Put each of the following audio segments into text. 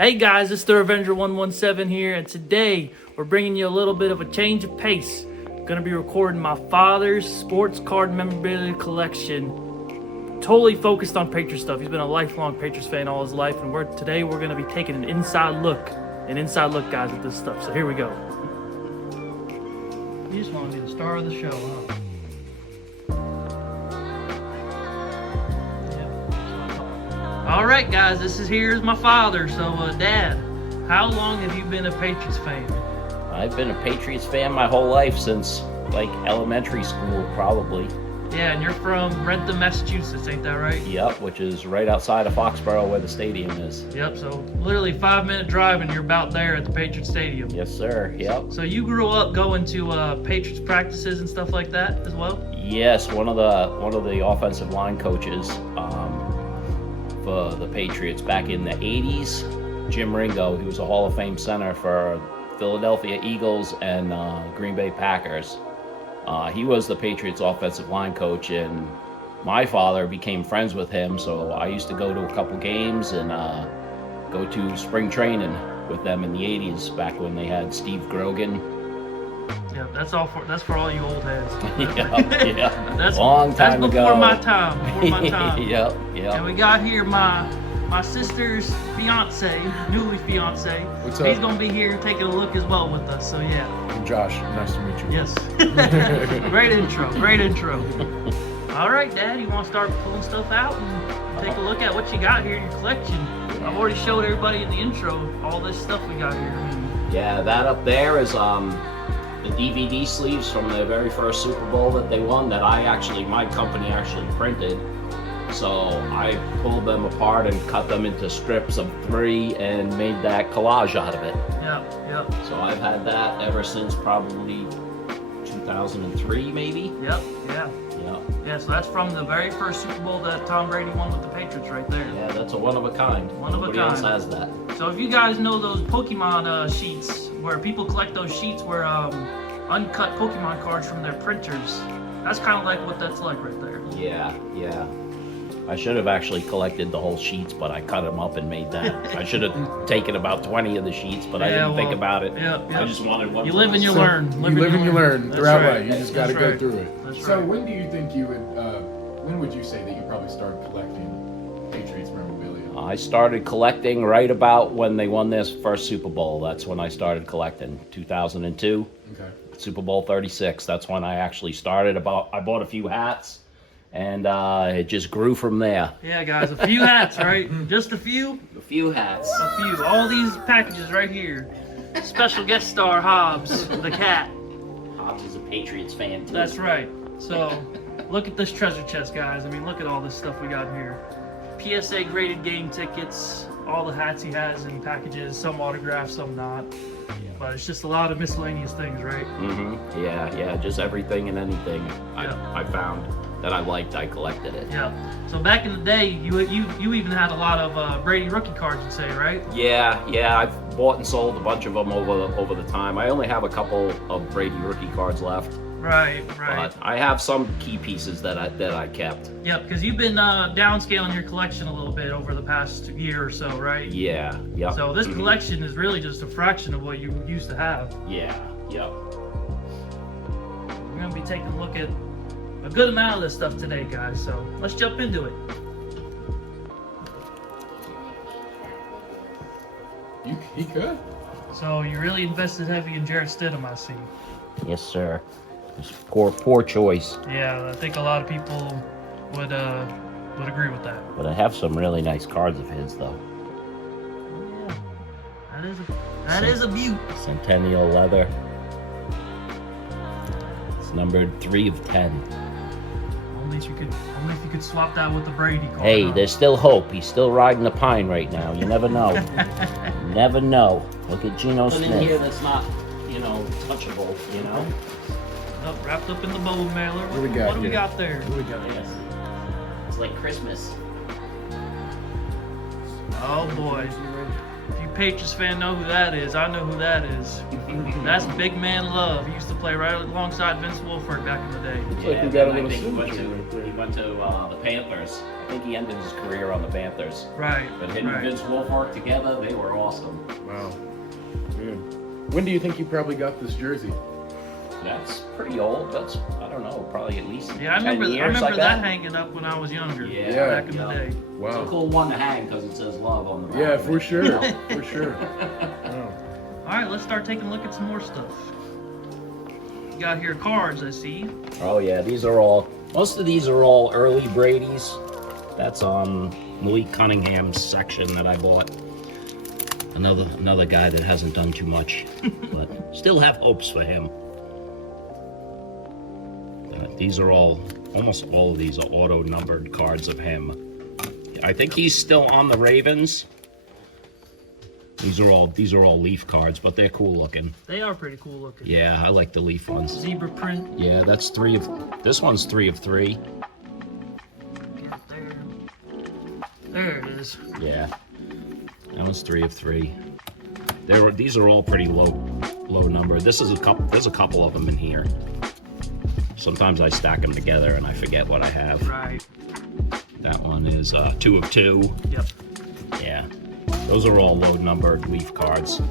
Hey guys, it's the Avenger 117 here, and today we're bringing you a little bit of a change of pace. I'm gonna be recording my father's sports card memorabilia collection. Totally focused on Patriots stuff. He's been a lifelong Patriots fan all his life, and today we're gonna be taking an inside look, guys, at this stuff. So here we go. You just want to be the star of the show, huh? All right, guys, here's my father. So, Dad, how long have you been a Patriots fan? I've been a Patriots fan my whole life, since like elementary school, probably. Yeah, and you're from Rentham, Massachusetts, ain't that right? Yep, which is right outside of Foxborough where the stadium is. Yep, so literally 5-minute drive and you're about there at the Patriots Stadium. Yes, sir, yep. So you grew up going to Patriots practices and stuff like that as well? Yes, one of the offensive line coaches for the Patriots back in the 80s, Jim Ringo. He was a Hall of Fame center for Philadelphia Eagles and Green Bay Packers. He was the Patriots offensive line coach, and my father became friends with him, so I used to go to a couple games and go to spring training with them in the 80s, back when they had Steve Grogan. Yeah, that's for all you old heads. yeah. That's long time that's ago. Before my time. Yep. And we got here my sister's fiance, newly fiance. What's up? He's gonna be here taking a look as well with us. So yeah. I'm Josh. Nice to meet you. Yes. Great intro. All right, Dad, you want to start pulling stuff out and take a look at what you got here in your collection? I've already showed everybody in the intro all this stuff we got here. Yeah, that up there is the DVD sleeves from the very first Super Bowl that they won, that my company actually printed. So I pulled them apart and cut them into strips of 3 and made that collage out of it. Yep. So I've had that ever since probably 2003, maybe. Yeah. Yeah, So that's from the very first Super Bowl that Tom Brady won with the Patriots right there. Yeah, that's a one of a kind. Nobody else has that. So if you guys know those Pokemon sheets, where people collect those sheets where uncut Pokemon cards from their printers, that's kind of like what that's like right there. Yeah. I should have actually collected the whole sheets, but I cut them up and made that. I should have taken about 20 of the sheets, but I didn't think about it. Yep. I just wanted one. You live and you learn. You live and you learn. They're right. outright. You just got to go through it. That's So right. when do you think you would, when would you say that you probably started collecting Patriots memorabilia? I started collecting right about when they won their first Super Bowl. That's when I started collecting. 2002. Okay. Super Bowl 36. That's when I actually started. I bought a few hats, and it just grew from there. Yeah, guys, a few hats, right? Just a few. A few hats. A few. All these packages right here. Special guest star Hobbs, the cat. Hobbs is a Patriots fan too. That's right. So, look at this treasure chest, guys. I mean, look at all this stuff we got here. PSA graded game tickets, all the hats he has in packages, some autographed, some not. But it's just a lot of miscellaneous things, right? Mm-hmm. Yeah. Just everything and anything I found that I liked, I collected it. Yeah. So back in the day, you even had a lot of Brady rookie cards, you'd say, right? Yeah. I've bought and sold a bunch of them over the time. I only have a couple of Brady rookie cards left. Right. But I have some key pieces that I kept. Yep, because you've been downscaling your collection a little bit over the past year or so, right? Yeah. So this collection is really just a fraction of what you used to have. Yeah. Yep. We're going to be taking a look at a good amount of this stuff today, guys. So let's jump into it. He could. So you really invested heavy in Jarrett Stidham, I see. Yes, sir. It's poor choice. Yeah, I think a lot of people would agree with that. But I have some really nice cards of his, though. Yeah, that is a beaut. Centennial leather. It's numbered 3 of 10. Only if you could swap that with the Brady card. Hey, huh? there's still hope. He's still riding the pine right now. You never know. Never know. Look at Geno Smith. In here that's not, touchable, Oh, wrapped up in the bone mailer. What do we got What do we here? got there? What do we got? Yes. It's like Christmas. Oh boy. A few Patriots fan know who that is. I know who that is. That's Big Man Love. He used to play right alongside Vince Wilfork back in the day. like we got a I little think he went signature to, right there. he went to the Panthers. I think he ended his career on the Panthers. Right. But him and Right. Vince Wilfork together, they were awesome. Wow. Dude. When do you think you probably got this jersey? That's pretty old. That's, I don't know, probably at least Yeah, I 10 remember. years, I remember I bet. that hanging up when I was younger. Yeah, Back in the yeah. day. It's a Wow. cool one to hang because it says love on the back. Yeah, of for it. sure. For sure. Wow. All right, let's start taking a look at some more stuff. You got here cards, I see. Oh yeah, these are all, most of these are all early Brady's. That's on Malik Cunningham's section that I bought. Another guy that hasn't done too much, but still have hopes for him. These are almost all of these are auto-numbered cards of him. I think he's still on the Ravens. These are all Leaf cards, but they're cool looking. They are pretty cool looking. Yeah, I like the Leaf ones. Zebra print. Yeah, that's this one's 3 of 3. Get it there. There it is. Yeah, that one's 3 of 3. These are all pretty low number. There's a couple of them in here. Sometimes I stack them together and I forget what I have. Right. That one is 2 of 2. Yep. Yeah, those are all low numbered Leaf cards.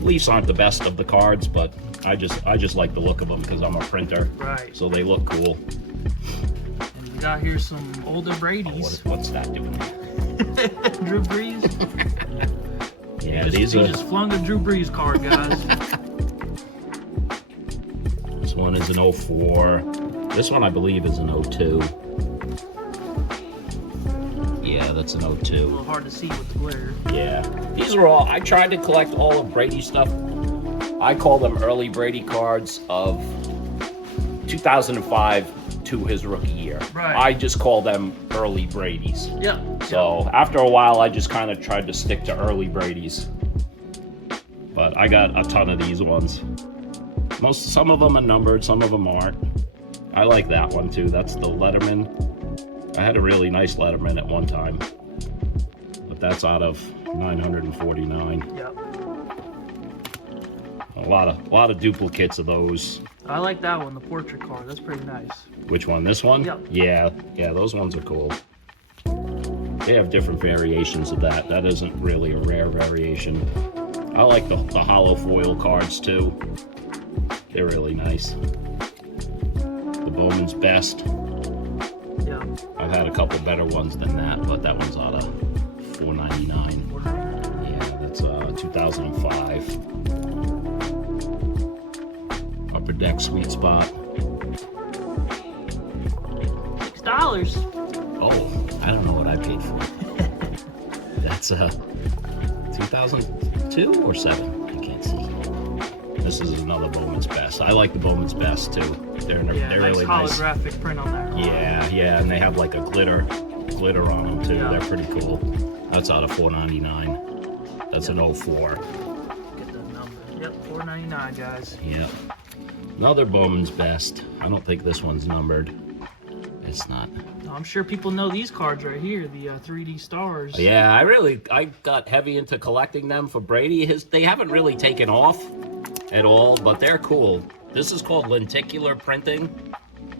Leafs aren't the best of the cards, but I just like the look of them because I'm a printer. Right. So they look cool. And we got here some older Brady's. What's that doing? Drew Brees. Yeah, He these are. just flung a Drew Brees card, guys. This one is an 04. This one I believe is an 02. Yeah, that's an A 02. little hard to see with the glare. Yeah. These are all, I tried to collect all of Brady stuff. I call them early Brady cards of 2005 to his rookie year. Right. I just call them early Brady's. Yep. So after a while, I just kind of tried to stick to early Brady's. But I got a ton of these ones. Some of them are numbered, some of them aren't. I like that one too. That's the Letterman. I had a really nice Letterman at one time, but that's out of 949. Yep. A lot of duplicates of those. I like that one, the portrait card. That's pretty nice. Which one? This one? Yep. Yeah, those ones are cool. They have different variations of that. That isn't really a rare variation. I like the hollow foil cards too. They're really nice. The Bowman's Best. Yeah. I've had a couple better ones than that, but that one's out of $4.99. Yeah, that's 2005. Upper Deck Sweet Spot. $6. Oh, I don't know what I paid for it. That's 2002 or 7. I can't see. This is another Bowman's Best. I like the Bowman's Best too. They're Yeah, nice really nice. holographic print on that card. Yeah, and they have like a glitter on them too. Yeah. They're pretty cool. That's out of $4.99. That's an 04. Get the number. Yep, $4.99, guys. Yeah. Another Bowman's Best. I don't think this one's numbered. It's not. I'm sure people know these cards right here, the 3D stars. Yeah, I got heavy into collecting them for Brady. They haven't really taken off at all, but they're cool. This is called lenticular printing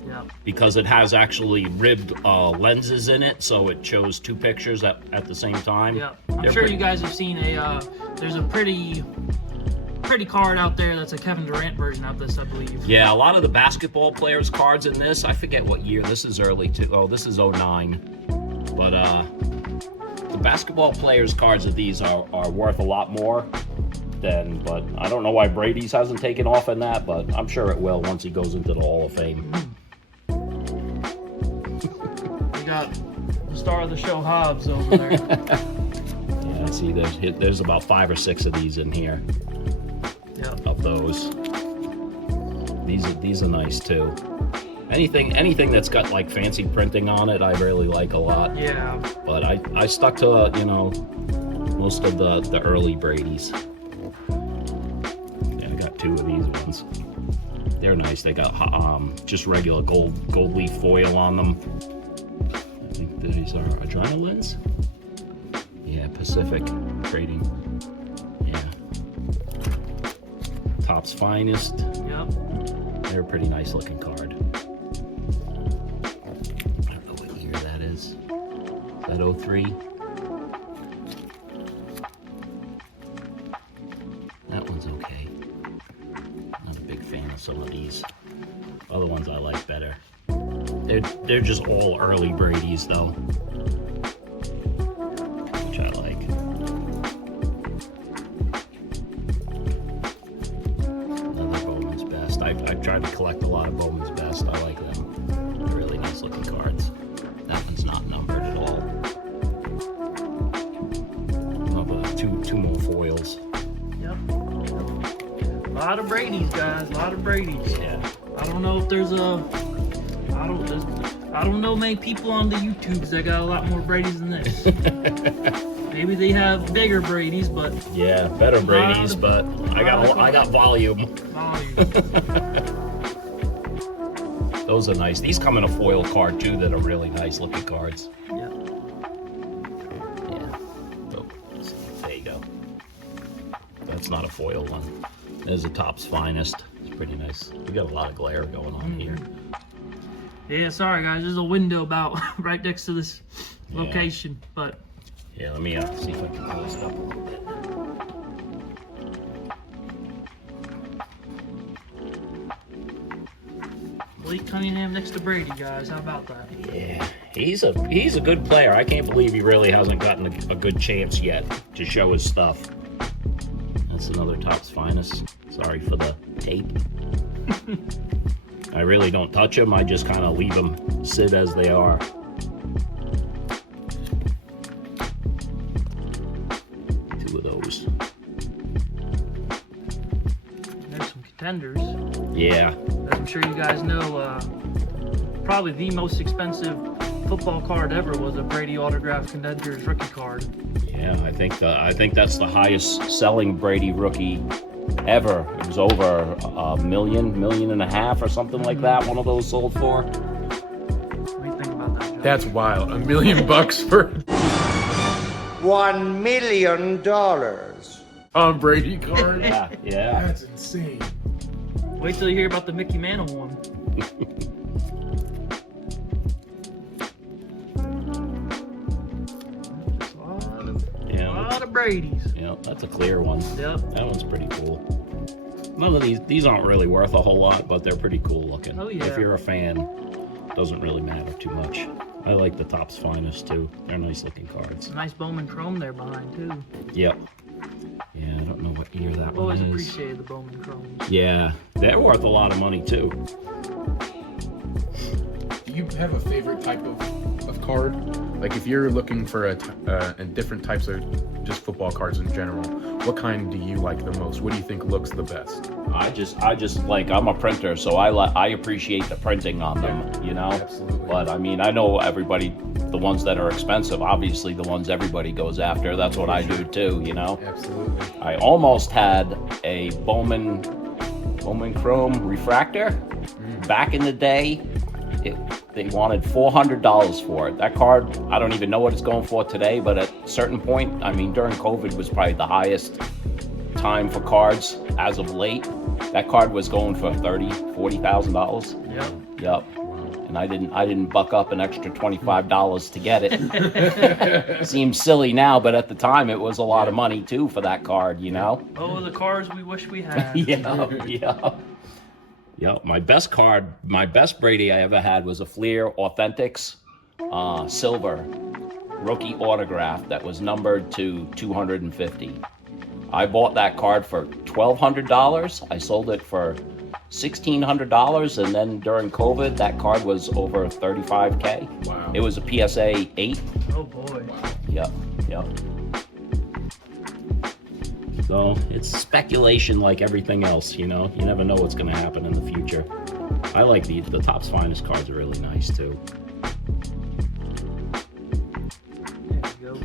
Yeah. because it has actually ribbed lenses in it, so it shows 2 pictures at the same time. Yeah. I'm They're sure pretty- you guys have seen there's a pretty card out there that's a Kevin Durant version of this, I believe. Yeah, a lot of the basketball players' cards in this, I forget what year. This is early too. Oh, this is 09. But the basketball players' cards of these are worth a lot more than, but I don't know why Brady's hasn't taken off in that, but I'm sure it will once he goes into the Hall of Fame. We got the star of the show, Hobbs, over there. Yeah, see, there's about 5 or 6 of these in here. Yeah. Of those. These are nice too. Anything that's got like fancy printing on it, I really like a lot. Yeah. But I stuck to most of the early Brady's. Yeah, I got 2 of these ones. They're nice. They got just regular gold leaf foil on them. I think these are Adrenalins. Yeah, Pacific Trading. Topps Finest. Yep. They're a pretty nice looking card. I don't know what year that is. Is that 03? That one's okay. Not a big fan of some of these. Other ones I like better. They're just all early Brady's though, which I like. Another Bowman's Best. I've tried to collect a lot of Bowman's Best. I like them. They're really nice looking cards. That one's not numbered at all. Another two more foils. Yep. A lot of Brady's, guys. A lot of Brady's. Yeah. I don't know if there's I don't know many people on the YouTubes that got a lot more Brady's than this. Maybe they have bigger Brady's, but Yeah, better Brady's, but I got volume. Those are nice. These come in a foil card too that are really nice looking cards. Yeah. Yeah. So, there you go. That's not a foil one. There's a Topps Finest. It's pretty nice. We got a lot of glare going on here. Yeah, sorry guys, there's a window about right next to this Yeah. location, but Yeah, let me see if I can close it up a little bit. Blake Cunningham next to Brady, guys. How about that? Yeah, he's a good player. I can't believe he really hasn't gotten a good chance yet to show his stuff. That's another Topps Finest. Sorry for the tape. I really don't touch them. I just kind of leave them sit as they are. Two of those. There's some contenders. Yeah. As I'm sure you guys know, probably the most expensive football card ever was a Brady autographed Contenders rookie card. Yeah, I think that's the highest selling Brady rookie ever. It was over $1.5 million or something like that. One of those sold for. What do you think about that, John? That's wild. $1 million for $1 million. Tom Brady card. Yeah, yeah. That's insane. Wait till you hear about the Mickey Mantle one. Just a lot of Brady's. Yeah, that's a clear one. Yep. That one's pretty cool. None of these aren't really worth a whole lot, but they're pretty cool looking. Oh, yeah. If you're a fan, doesn't really matter too much. I like the Topps Finest too. They're nice looking cards. Nice Bowman Chrome there behind too. Yep. Yeah, I don't know what year that I've one always is. appreciated the Bowman Chromes. Yeah, they're worth a lot of money too. Do you have a favorite type of card? Like if you're looking for different types of just football cards in general, what kind do you like the most? What do you think looks the best? I just like, I'm a printer, so I appreciate the printing on them, you know. Absolutely. But I mean, I know everybody, the ones that are expensive, obviously the ones everybody goes after. That's what I do too, you know. Absolutely. I almost had a Bowman Chrome refractor back in the day. They wanted $400 for it. That card, I don't even know what it's going for today, but at a certain point, I mean, during COVID was probably the highest time for cards as of late. That card was going for $40,000. Yep. Yep. And I didn't buck up an extra $25 to get it. Seems silly now, but at the time it was a lot of money too for that card, you know? Oh, the cards we wish we had. Yeah. My best Brady I ever had was a Fleer Authentics silver rookie autograph that was numbered to 250. I bought that card for $1,200. I sold it for $1,600, and then during COVID, that card was over $35K. Wow. It was a PSA 8. Oh boy. Yep. So it's speculation like everything else, you know. You never know what's going to happen in the future. I like the Topps Finest cards are really nice too. There you go.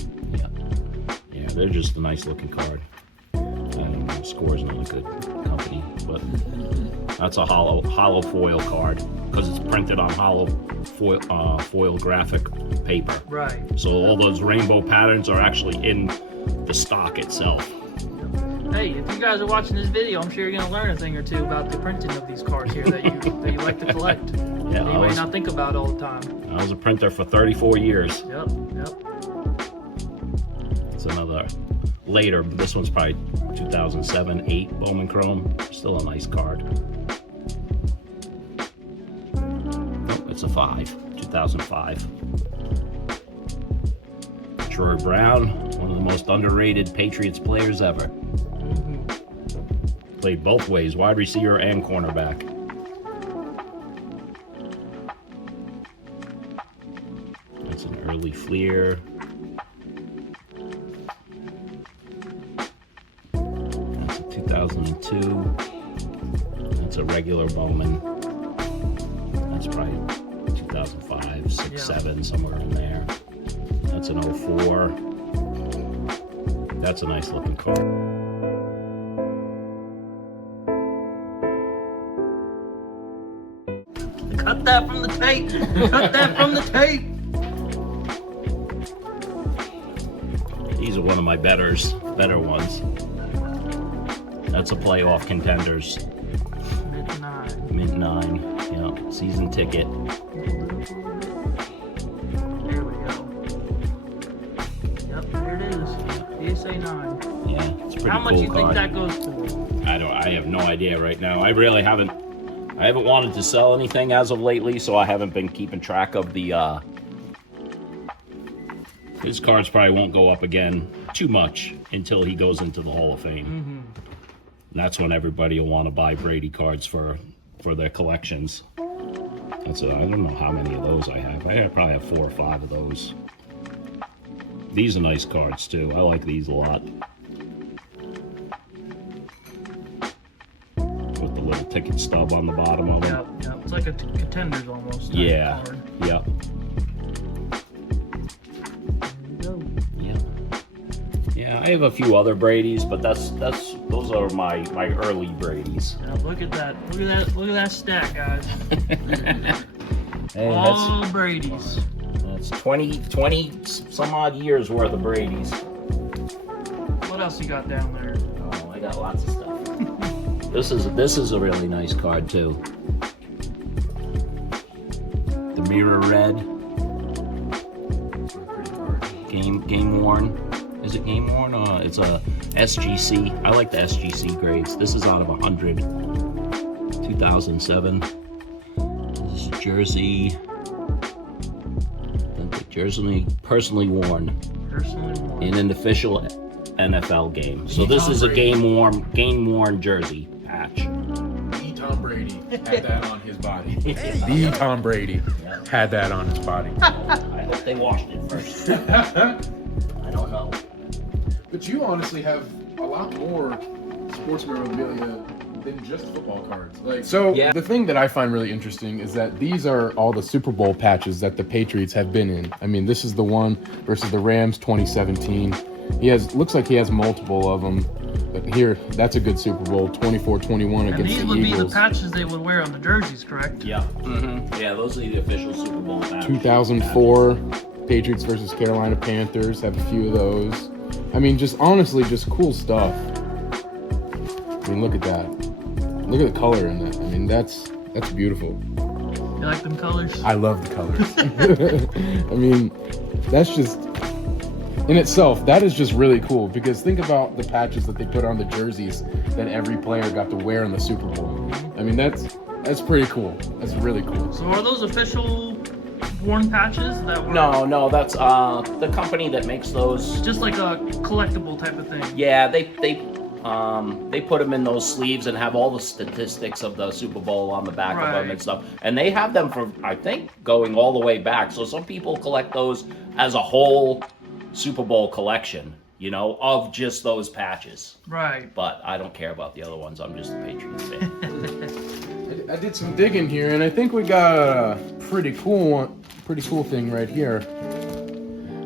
Yeah, they're just a nice looking card. I don't know, Score's not a good company, but that's a hollow foil card because it's printed on hollow foil graphic paper. Right. So all those rainbow patterns are actually in the stock itself. Hey, if you guys are watching this video, I'm sure you're gonna learn a thing or two about the printing of these cards here that you like to collect. Yeah, that you may not think about all the time. I was a printer for 34 years. Yep. It's another later, but this one's probably 2007-8 Bowman Chrome. Still a nice card. Oh, it's a 5, 2005. Troy Brown, one of the most underrated Patriots players ever. Played both ways, wide receiver and cornerback. That's an early Fleer. That's a 2002. That's a regular Bowman. That's probably 2005, 6, Yeah. 7, somewhere in there. That's an 04. That's a nice looking card. Cut that from the tape. Cut that from the tape. These are one of my better ones. That's a playoff contenders. Mid-9. Mint 9. Yeah, season ticket. There we go. Yep, there it is. PSA 9. Yeah, it's a pretty How much cool you think card. that goes for? I have no idea right now. I haven't wanted to sell anything as of lately, so I haven't been keeping track of the his cards probably won't go up again too much until he goes into the Hall of Fame. And that's when everybody will want to buy Brady cards for their collections. I don't know how many of those I have. I probably have 4 or 5 of those. These are nice cards too. I like these a lot. With the little ticket stub on the bottom of them. Yeah. It's like a contenders almost. type Yeah. card. Yeah. There you go. Yeah. Yeah, I have a few other Bradys, but those are my early Bradys. Yeah, look at that. Look at that stack, guys. Hey, All Brady's. that's 20 some odd years worth of Bradys. What else you got down there? Oh, I got lots of stuff. This is a really nice card too. The mirror red. Game worn. Is it game worn? It's a SGC. I like the SGC grades. This is out of 100. 2007. This is jersey. Jersey personally worn Personally worn. in an official NFL game. So this Tom is a Brady. game worn jersey patch. The Tom Brady had that on his body. The Tom Brady had that on his body. I hope they washed it first. I don't know. But you honestly have a lot more sports memorabilia than just football cards. Like, So Yeah. the thing that I find really interesting is that these are all the Super Bowl patches that the Patriots have been in. I mean, this is the one versus the Rams 2017. Looks like he has multiple of them. But here, that's a good Super Bowl, 24-21 And against these the would be the Eagles. patches they would wear on the jerseys, correct? Yeah. Yeah, those are the official Super Bowl patches. 2004 Patriots versus Carolina Panthers, have a few of those. I mean, just honestly, just cool stuff. I mean, look at that. Look at the color in that. I mean, that's beautiful. You like them colors? I love the colors. I mean, that's just, in itself, that is just really cool because think about the patches that they put on the jerseys that every player got to wear in the Super Bowl. I mean, that's pretty cool. That's really cool. So are those official worn patches that were No, that's the company that makes those. just like a collectible type of thing? Yeah, they put them in those sleeves and have all the statistics of the Super Bowl on the back of them Right. and stuff. And they have them for, I think, going all the way back. So some people collect those as a whole Super Bowl collection, of just those patches. Right. But I don't care about the other ones. I'm just a Patriots fan. I did some digging here, and I think we got a pretty cool thing right here.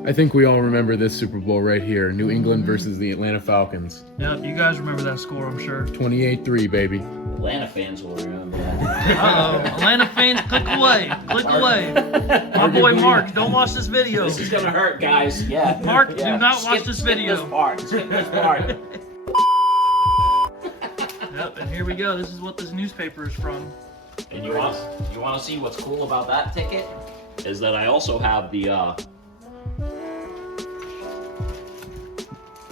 I think we all remember this Super Bowl right here, New England versus the Atlanta Falcons. Yep, you guys remember that score, I'm sure. 28-3, baby. Atlanta fans will remember that. Uh-oh. Atlanta fans, click away. Click away. My boy Mark, don't watch this video. This is gonna hurt, guys. Yeah. Mark, Yeah. do not watch this Skip video. this part. Skip this part. Yep, and here we go. This is what this newspaper is from. And you want to see what's cool about that ticket? Is that I also have the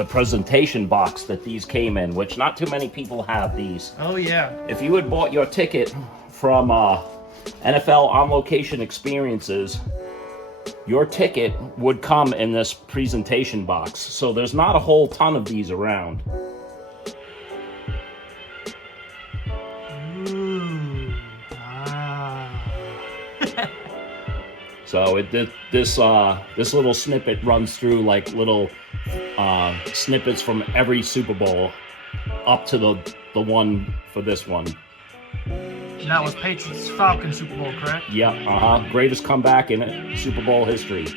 presentation box that these came in, which not too many people have these. Oh yeah. If you had bought your ticket from NFL On Location Experiences, your ticket would come in this presentation box. So there's not a whole ton of these around. Ooh. Ah. So this little snippet runs through like little snippets from every Super Bowl up to the one for this one. And that was Patriots Falcons Super Bowl, correct? Yeah, greatest comeback in Super Bowl history.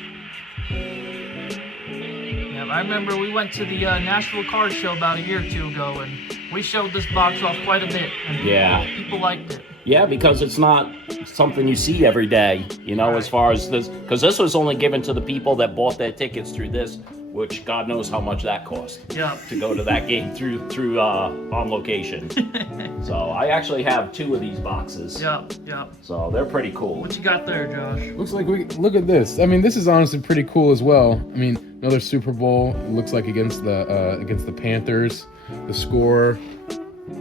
Yeah, I remember we went to the Nashville Card Show about a year or two ago, and we showed this box off quite a bit. And people liked it. Yeah, because it's not something you see every day, you know, as far as this, because this was only given to the people that bought their tickets through this, which God knows how much that cost. Yeah. To go to that game through On Location. So I actually have 2 of these boxes. Yeah. So they're pretty cool. What you got there, Josh? Looks like look at this. I mean, this is honestly pretty cool as well. I mean, another Super Bowl. It looks like against the Panthers. The score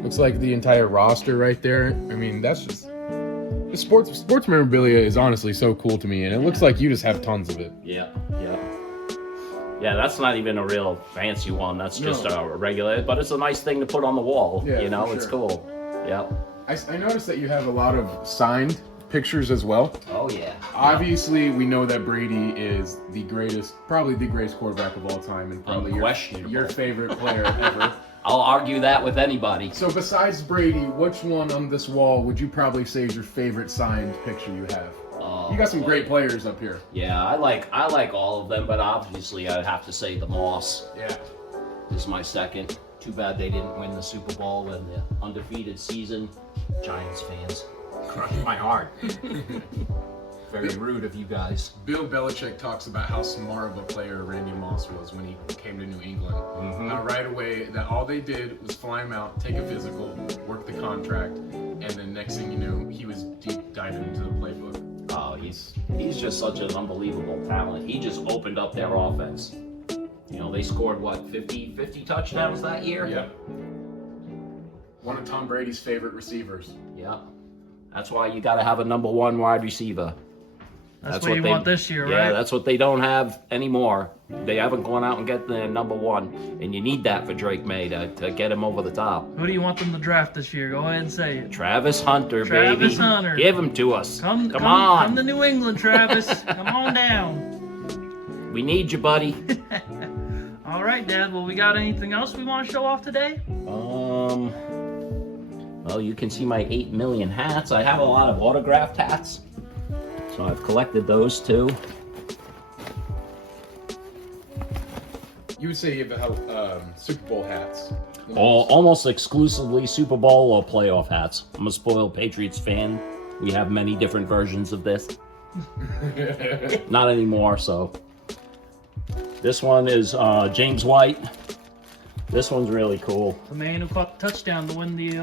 looks like the entire roster right there. I mean, that's just the sports memorabilia is honestly so cool to me, and it looks like you just have tons of it. Yeah, that's not even a real fancy one. That's just a regular, but it's a nice thing to put on the wall. Yeah, you know, for it's sure. cool. Yeah. I noticed that you have a lot of signed pictures as well. Oh yeah. Obviously, we know that Brady is probably the greatest quarterback of all time, and probably Unquestionable. your favorite player ever. I'll argue that with anybody. So besides Brady, which one on this wall would you probably say is your favorite signed picture you have? You got some great players up here. Yeah, I like all of them, but obviously I'd have to say the Moss. Yeah. Is my second. Too bad they didn't win the Super Bowl in the undefeated season. Giants fans, crushed my heart. Very rude of you guys. Bill Belichick talks about how smart of a player Randy Moss was when he came to New England. How right away that all they did was fly him out, take a physical, work the contract, and then next thing you knew, he was deep diving into the playbook. Oh, he's just such an unbelievable talent. He just opened up their offense. You know, they scored, what, 50 touchdowns that year? Yep. One of Tom Brady's favorite receivers. Yeah. That's why you got to have a number 1 wide receiver. That's what you want this year, right? Yeah, that's what they don't have anymore. They haven't gone out and get the number 1, and you need that for Drake May to get him over the top. Who do you want them to draft this year? Go ahead and say it. Travis Hunter, baby. Travis Hunter. Give him to us. Come on. Come to New England, Travis. Come on down. We need you, buddy. All right, Dad. Well, we got anything else we want to show off today? Well, you can see my 8 million hats. I have a lot of autographed hats. So I've collected those too. You would say you have Super Bowl hats. Almost exclusively Super Bowl or playoff hats. I'm a spoiled Patriots fan. We have many different versions of this. Not anymore, so. This one is James White. This one's really cool. The man who caught the touchdown to win the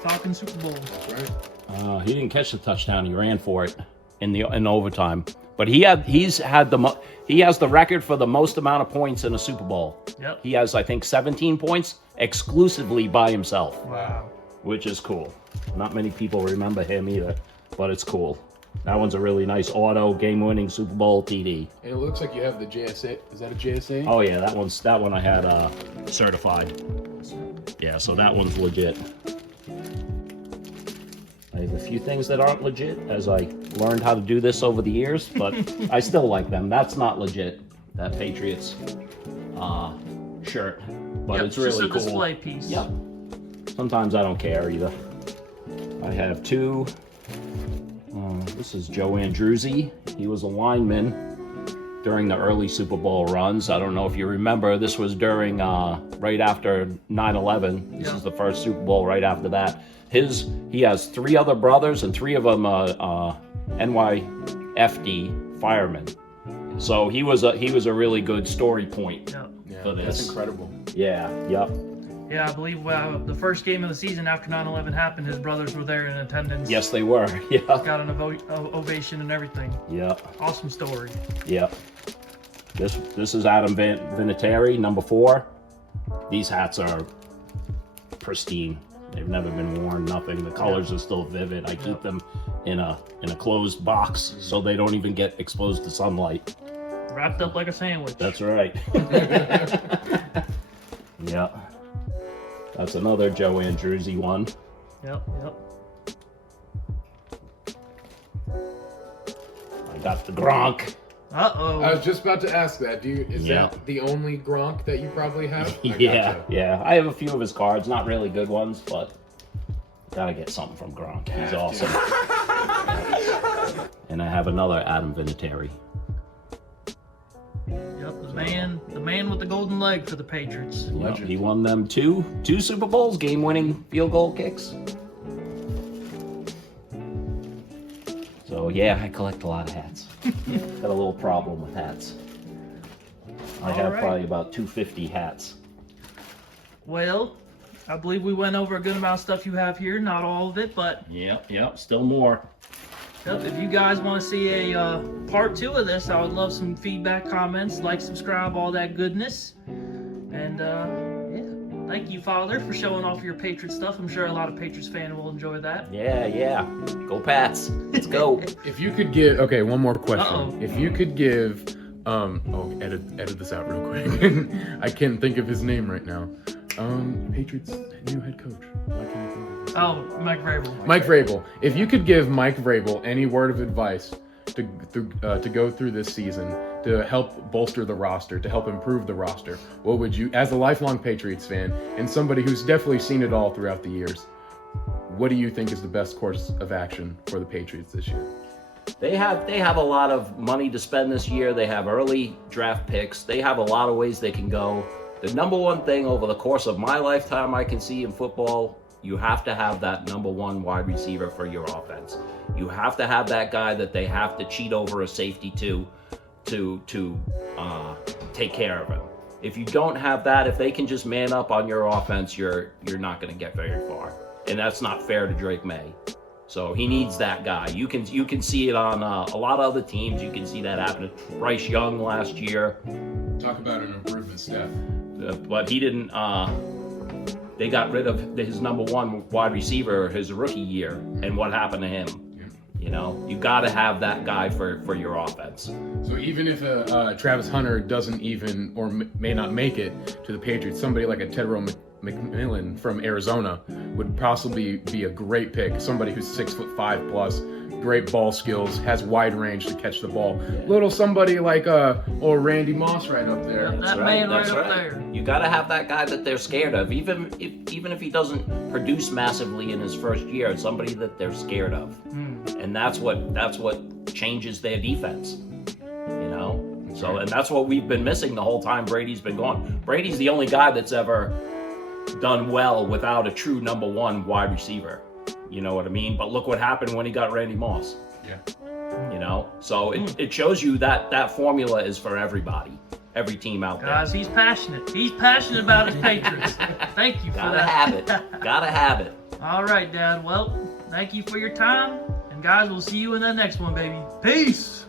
Falcons Super Bowl. That's right. He didn't catch the touchdown. He ran for it in overtime. But he has the record for the most amount of points in a Super Bowl. Yep. He has, I think, 17 points exclusively by himself. Wow. Which is cool. Not many people remember him either, but it's cool. That one's a really nice auto game-winning Super Bowl TD. And it looks like you have the JSA. Is that a JSA? Oh yeah, that one I had certified. Yeah, so that one's legit. I have a few things that aren't legit as I learned how to do this over the years, but I still like them. That's not legit, that Patriots shirt, but it's really just a cool. display piece. Yep. Sometimes I don't care either. I have 2. This is Joe Andruzzi. He was a lineman during the early Super Bowl runs. I don't know if you remember, this was during right after 9/11. This is the first Super Bowl right after that. He has 3 other brothers, and 3 of them NYFD firemen. So he was a really good story point for this. That's incredible. Yeah, yep. Yeah, I believe the first game of the season after 9/11 happened, his brothers were there in attendance. Yes, they were. Yeah. Got an ovation and everything. Yeah. Awesome story. Yep. This is Adam Vinatieri, number 4. These hats are pristine. They've never been worn, nothing. The colors are still vivid. I keep them in a closed box so they don't even get exposed to sunlight. Wrapped up like a sandwich. That's right. Yeah. That's another Joe Andrewsy one. Yep. I got the Gronk. Uh-oh. I was just about to ask that. Is Yeah. that the only Gronk that you probably have? I Yeah, gotcha. yeah. I have a few of his cards, not really good ones, but gotta get something from Gronk. He's awesome. And I have another Adam Vinatieri. Yep, the man with the golden leg for the Patriots. Legend. He won them two Super Bowls, game-winning field goal kicks. So yeah, I collect a lot of hats. Got a little problem with hats. I have right. probably about 250 hats. Well, I believe we went over a good amount of stuff you have here. Not all of it, but Yep, still more. yep, if you guys want to see a part 2 of this, I would love some feedback, comments, like, subscribe, all that goodness. And yeah, thank you, Father, for showing off your Patriot stuff. I'm sure a lot of Patriots fans will enjoy that. Yeah. Go Pats. Let's go. If you could give, okay, one more question. Uh-oh. If you could give, edit this out real quick. I can't think of his name right now. Patriots new head coach. Why can't I think of his name? Oh, Mike Vrabel. Mike Vrabel. If you could give Mike Vrabel any word of advice to go through this season, to help bolster the roster, to help improve the roster, what would you, as a lifelong Patriots fan and somebody who's definitely seen it all throughout the years, what do you think is the best course of action for the Patriots this year? They have a lot of money to spend this year. They have early draft picks. They have a lot of ways they can go. The number one thing over the course of my lifetime I can see in football, you have to have that number 1 wide receiver for your offense. You have to have that guy that they have to cheat over a safety to take care of him. If you don't have that, if they can just man up on your offense, you're not going to get very far. And that's not fair to Drake May. So he needs that guy. You can see it on a lot of other teams. You can see that happen to Bryce Young last year. Talk about an improvement, Steph. But he didn't. They got rid of his number 1 wide receiver his rookie year, and what happened to him? You know, you got to have that guy for your offense. So even if Travis Hunter doesn't even or may not make it to the Patriots, somebody like a Tedrow McMillan from Arizona would possibly be a great pick. Somebody who's 6'5" plus, great ball skills, has wide range to catch the ball. Little somebody like or Randy Moss right up there. That man right up there. You got to have that guy that they're scared of, even if he doesn't produce massively in his first year. Somebody that they're scared of, and that's what changes their defense. You know, so and that's what we've been missing the whole time Brady's been gone. Brady's the only guy that's ever done well without a true number 1 wide receiver. You know what I mean? But look what happened when he got Randy Moss. Yeah. You know? So it shows you that formula is for everybody. Every team out there. Guys, he's passionate. He's passionate about his Patriots. Thank you for Gotta that. have it. Gotta have it. All right, Dad. Well, thank you for your time. And guys, we'll see you in the next one, baby. Peace.